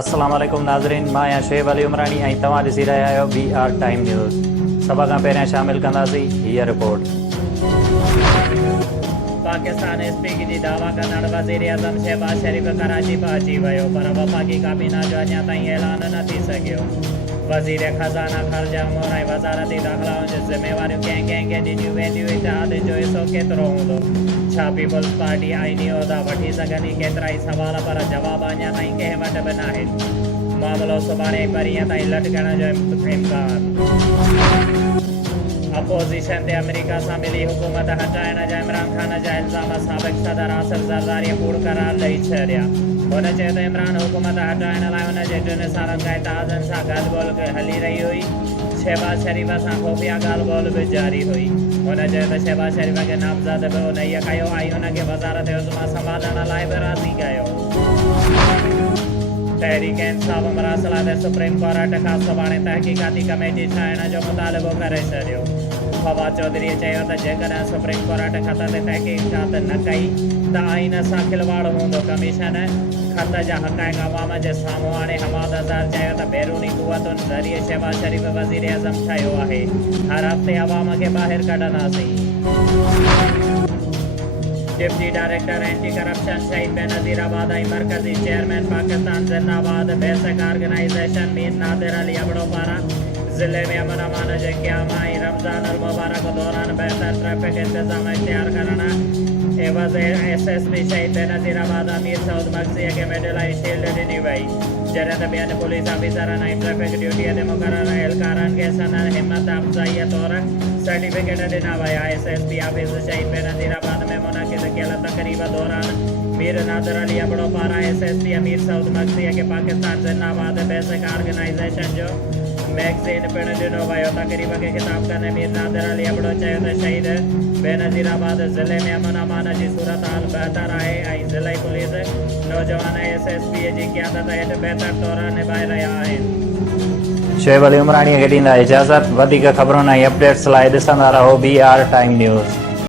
अस्सलाम वालेकुम नाज़रीन, मां आहियां शुएब अली उमरानी ऐं तव्हां ॾिसी रहिया आहियो BR टाइम न्यूज़। सभ खां पहिरियां शामिल कंदासीं हीअ रिपोर्ट। पाकिस्तान स्पीक जी दावा कंदड़ वज़ीर आज़म शहबाज शरीफ़ कराची पहुची वियो, पर वफ़ाक़ी काबीना जो अञा ताईं ऐलान न थी सघियो। वज़ीर ख़ज़ाना ख़ारजा अमूर ऐं वज़ारती दाख़िलाउनि जूं ज़िम्मेवारियूं कंहिं कंहिंखे ॾिनियूं वेंदियूं, इतिहाद जो हिसो केतिरो हूंदो, छा पीपल्स पार्टी आईनी उहिदा वठी सघंदी, केतिरा ई सवाल, पर जवाब अञा ताईं कंहिं वटि बि नाहिनि। मामिलो सुभाणे परीहं ताईं लटकण जो इम्कान। अपोज़िशन ते अमेरिका सां मिली हुकूमत हटाइण जा इमरान ख़ान जा इल्ज़ाम साबिक़ सदर आसिफ़ ज़रदारी कूड़ करार ॾेई छॾिया। हुन चयो त इमरान हुकूमत हटाइण लाइ हुन जे 3 सालनि खां इतिहादनि सां ॻाल्हि ॿोल हली रही हुई। शहबाज शरीफ़ सां खुफ़िया ॻाल्हि ॿोल बि जारी हुई। हुन चयो त शहबाज शरीफ़ खे नामज़द बि उन्हीअ कयो ऐं हुनखे वज़ारत उज़्मा संभालण लाइ बि राज़ी कयो। तहरीक इंसाफ़ मरासला ते सुप्रीम कोर्ट खां सुभाणे तहक़ीक़ाती कमेटी ठाहिण जो मुतालिबो करे छॾियो। फवाद चौधरीअ चयो त जेकॾहिं सुप्रीम कोर्ट ख़त ते तहक़ीक़ात न कई त आइन सां खिलवाड़ हूंदो। कमीशन ख़त जा हक़ाइक़ अवाम जे साम्हूं आणे। हमाद अज़हर चयो त बैरूनी क़ुवतुनि ज़रिए शहबाज शरीफ़ वज़ीर आज़म ठहियो आहे। हर हफ़्ते अवाम खे ॿाहिरि कढंदासीं। डिप्टी डायरेक्टर एंटी करप्शन शहीद बेनज़ीराबाद ऐं मरकज़ी चेयरमैन पाकिस्तान ज़िंदाबाद बेसिक ऑर्गेनाइज़ेशन मीर नादिर अली अबड़ो पारां ज़िले में अमन अमान जे क़याम ऐं रमज़ान अल मुबारक दौरान बहितर ट्रैफिक इंतज़ाम इख्तियार करण एवज़ SSP शहीद बेनज़ीराबाद अमीर सऊद मक्सीअ खे मेडल ऐं शील्ड ॾिनी वई, जॾहिं त ॿियनि पुलिस ऑफिसरनि ऐं ट्रैफिक ड्यूटीअ ते मुक़ररु एहलकारनि खे सनद हिम्मत अफ़ज़ाईअ तौरु सर्टिफिकेट ॾिना विया। SSP ऑफिस शहीद बेनज़ीराबाद में मुनक़िद कयल तक़रीब दौरान मीर नादिर अली अबड़ो पारां SSP अमीर सऊद मक्सीअ खे पाकिस्तान ज़िंदाबाद बेसिक ऑर्गेनाइज़ेशन जो मैगज़ीन पिणु ॾिनो वियो। तक़रीब खे ख़िताब कंदे मीर नादिर अली अबड़ो चयो त शहीद बेनज़ीराबाद ज़िले में अमन अमान जी सूरत हाल बहितर आहे ऐं ज़िले पुलिस नौजवान SSP जी क़यादत हेठि बहितर तौरु निभाए रहिया आहिनि। शुएब अली उमरानीअ खे ॾींदा इजाज़त। वधीक ख़बरुनि ऐं अपडेट्स लाइ ॾिसंदा रहो BR टाइम न्यूज़।